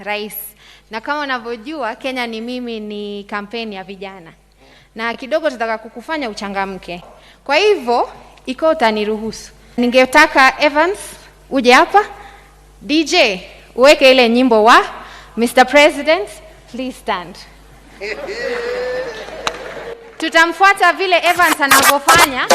rais. Na kama unavyojua Kenya ni mimi ni kampeni ya vijana. Na kidogo tutaka kukufanya uchangamke. Kwa hivyo, iko utaniruhusu. Ningetaka Evans uje hapa. DJ, uweke ile nyimbo wa Mr. President, please stand. Tutamfuata vile Evans anavyofanya.